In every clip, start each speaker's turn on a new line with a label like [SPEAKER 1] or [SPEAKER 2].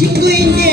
[SPEAKER 1] 친구인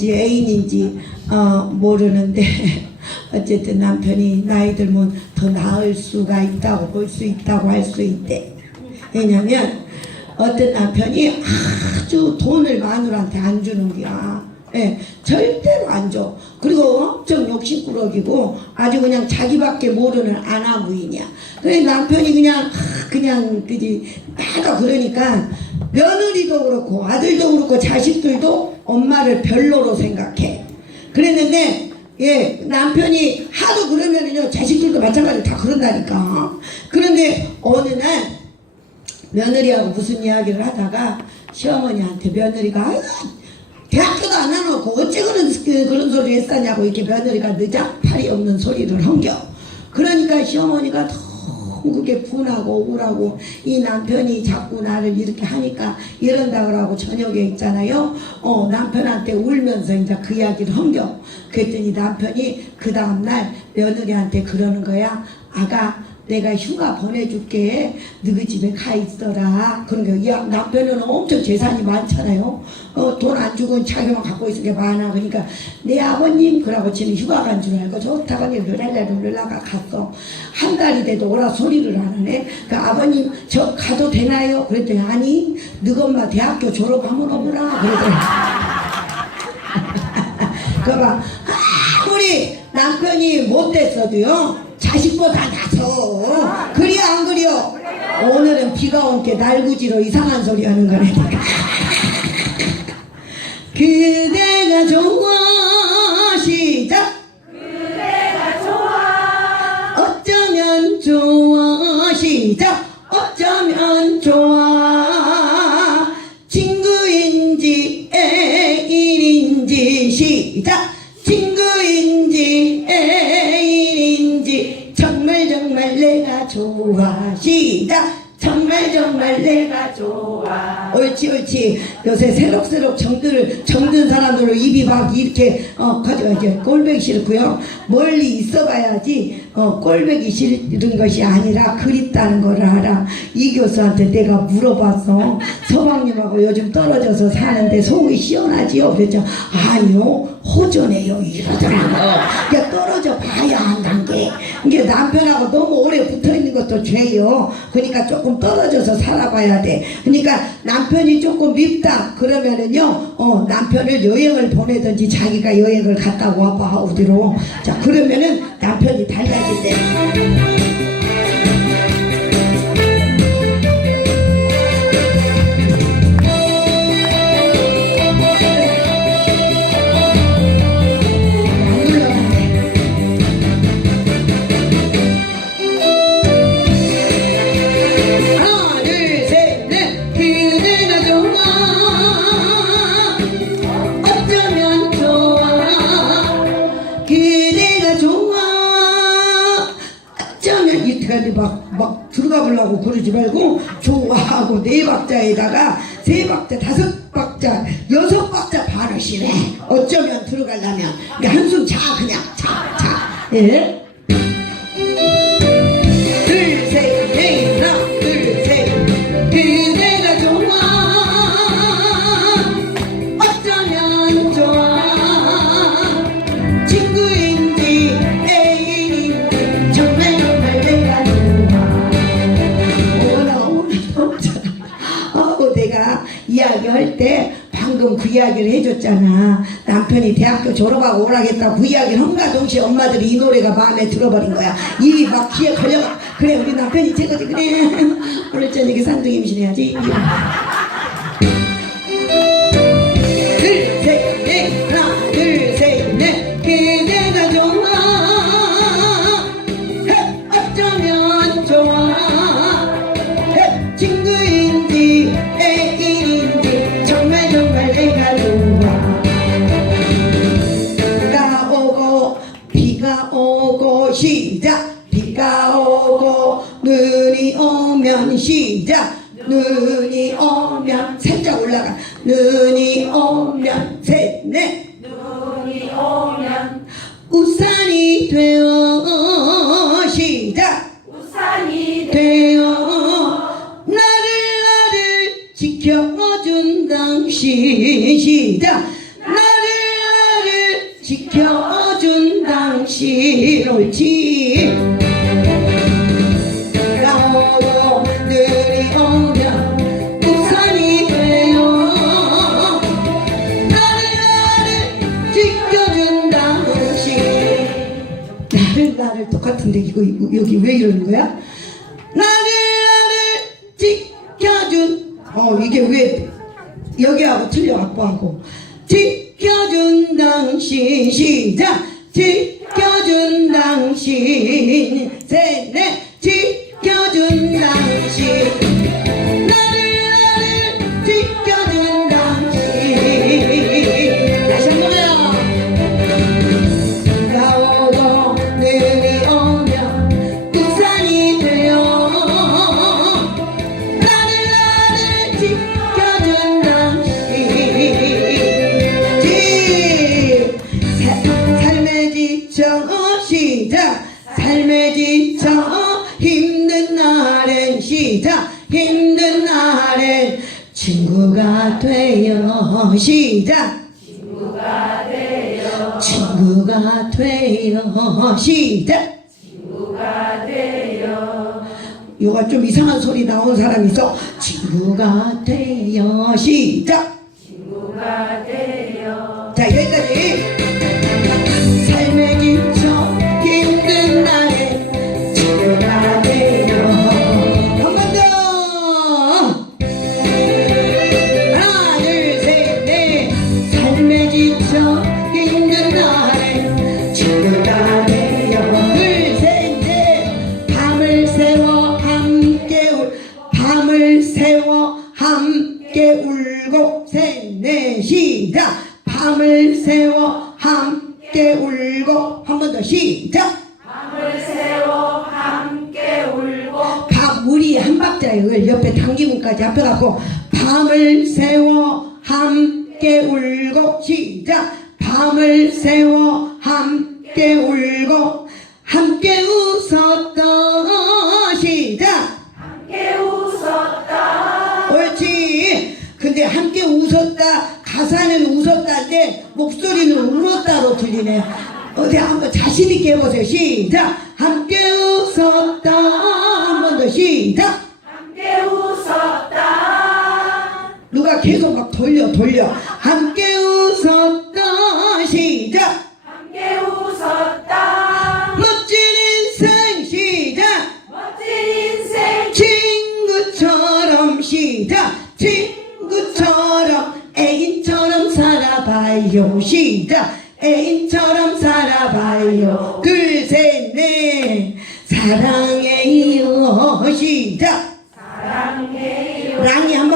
[SPEAKER 1] 친구인지 애인인지 어, 모르는데 어쨌든 남편이 나이 들면 더 나을 수가 있다고 볼 수 있다고 할 수 있대. 왜냐면 어떤 남편이 아주 돈을 마누라한테 안 주는 거야 예, 절대로 안 줘. 그리고 엄청 욕심꾸러기고 아주 그냥 자기밖에 모르는 아나무인이야. 그래 남편이 그냥 하, 그냥 그지 나도 그러니까 며느리도 그렇고 아들도 그렇고 자식들도 엄마를 별로로 생각해. 그랬는데 예 남편이 하도 그러면은요 자식들도 마찬가지로 다 그런다니까. 그런데 어느 날 며느리하고 무슨 이야기를 하다가 시어머니한테 며느리가 대학교도 안 나놓고 어째 그런, 그- 그런 소리 했었냐고 이렇게 며느리가 늦장팔이 없는 소리를 한겨. 그러니까 시어머니가 너무 그게 분하고 억울하고 이 남편이 자꾸 나를 이렇게 하니까 이런다 그러고 저녁에 있잖아요. 어 남편한테 울면서 이제 그 이야기를 한겨. 그랬더니 남편이 그 다음날 며느리한테 그러는 거야. 아가 내가 휴가 보내줄게. 너희 집에 가 있어라. 그러니까 야, 남편은 엄청 재산이 많잖아요. 어, 돈 안 주고 자기만 갖고 있을 게 많아. 그러니까 내 아버님 그러고 지는 휴가 간 줄 알고 좋다고 르랄라 르랄라가 갔어. 한 달이 돼도 오라 소리를 안 하네. 그 아버님 저 가도 되나요? 그랬더니 아니 너희 엄마 대학교 졸업하면 오구나. 그러더니 그봐 아무리 남편이 못됐어도요 자식보다 나서 그리 안 그려 오늘은 비가 온 게 날구지로 이상한 소리 하는 거네 그대가 좋아. 시작. 좋아. 시작. 어쩌면 좋아. 친구인지 애인인지 시작. 친구인지 좋아. 옳지 옳지. 요새 새록새록 정들 정든 사람들로 입이 막 이렇게 어 가져가 이제 꼴배기 싫고요. 멀리 있어가야지 어 꼴배기 싫은 것이 아니라 그립다는 거를 알아. 이 교수한테 내가 물어봤어 서방님하고 요즘 떨어져서 사는데 속이 시원하지요? 그랬죠. 아니요 호전해요. 이러더라고 야 떨어져 봐야 한다는 게 이게 남편하고 너무 오래 붙어 있는 것도 죄요. 그러니까 조금 떨어져서 살아봐야 돼. 그러니까 남편이 조금 밉다 그러면은요 어 남편을 여행을 보내든지 자기가 여행을 갔다 와봐 어디로. 자 그러면은 남편이 달라진대 박자에다가 세 박자 다섯 박자 여섯 박자 바르시네 어쩌면 들어가려면 한숨 자 그냥 자 자 예? 이야기를 해줬잖아. 남편이 대학교 졸업하고 오라겠다 그 이야기를 한가 동시에 엄마들이 이 노래가 마음에 들어버린 거야. 입이 막 귀에 걸려가 그래 우리 남편이 최고지 그래. 오늘 저녁에 쌍둥이 임신해야지 오고 시작. 비가 오고 눈이 오면 시작. 눈이 오면 살짝 올라가. 눈이 오면 셋넷.
[SPEAKER 2] 눈이 오면
[SPEAKER 1] 우산이 되어 시작.
[SPEAKER 2] 우산이
[SPEAKER 1] 되어 나를 나를 지켜준 당신 시작 지켜준 나를 똑같은데 이거, 이거 여기 왜 이러는 거야? 나를 나를 지켜준 어 이게 왜 여기하고 틀려갖고 하고. 지켜준 당신 시작. 지 켜준 당신 시작. 힘든 날엔 친구가 되어 시작.
[SPEAKER 2] 친구가 되어
[SPEAKER 1] 친구가 되어 시작.
[SPEAKER 2] 친구가 되어
[SPEAKER 1] 요가 좀 이상한 소리 나온 사람 있어? 친구가 되어 시작.
[SPEAKER 2] 친구가 되어
[SPEAKER 1] 자 여기까지 박자형을 옆에 당기문까지 합해갖고 밤을 새워 함께 울고 시작 밤을 새워 함께 울고 함께 웃었다 시작
[SPEAKER 2] 함께 웃었다
[SPEAKER 1] 옳지 근데 함께 웃었다 가사는 웃었다 할때 목소리는 울었다로 들리네 어디 한번 자신있게 해보세요 시작 함께 웃었다 한 번 더 시작 누가 계속 막 돌려 돌려. 함께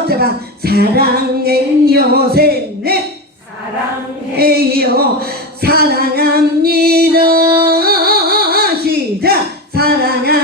[SPEAKER 1] 다 같이 사랑해요 셋넷. 사랑해요. 사랑합니다. 시작. 사랑합니다.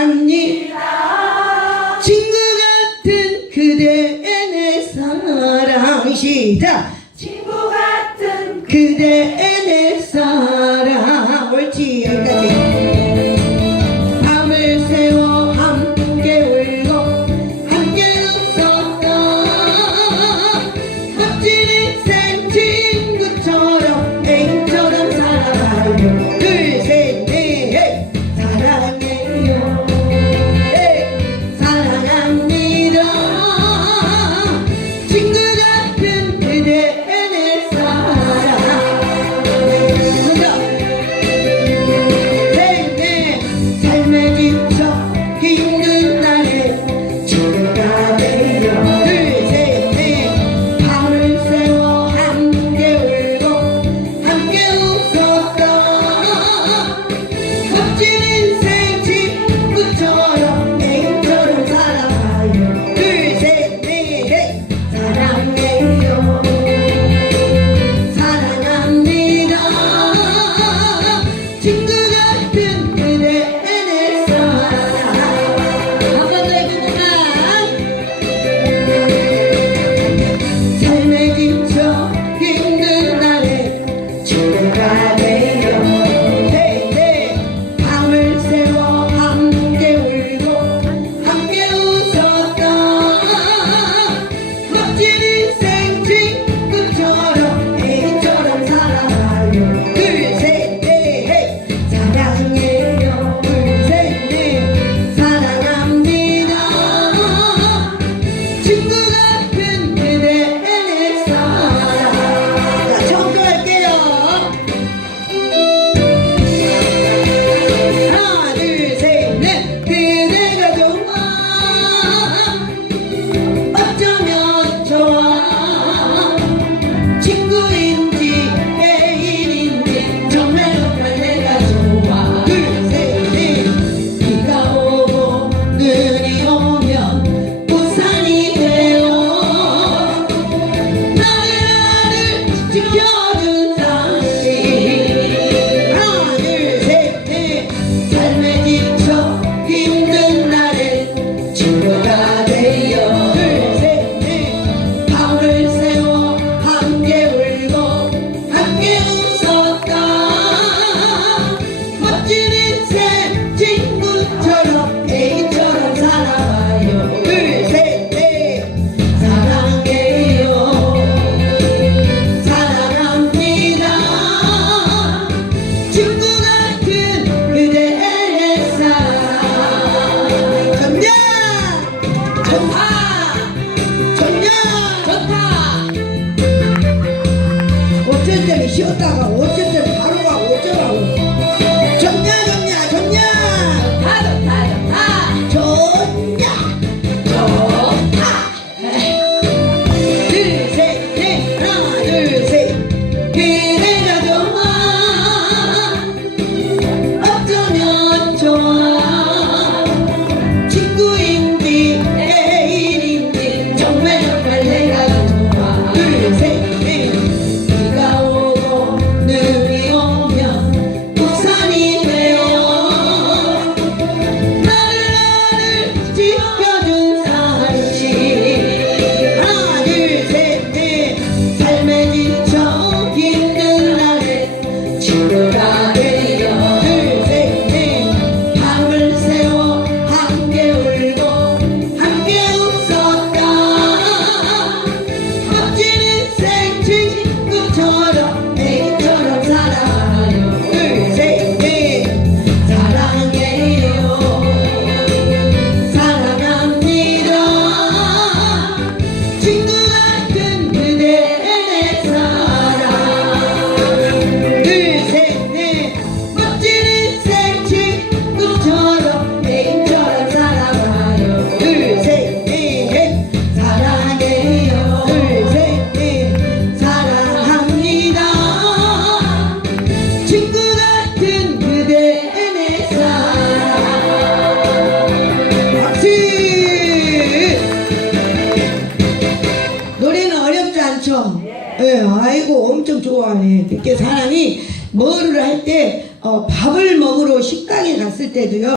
[SPEAKER 1] 이렇게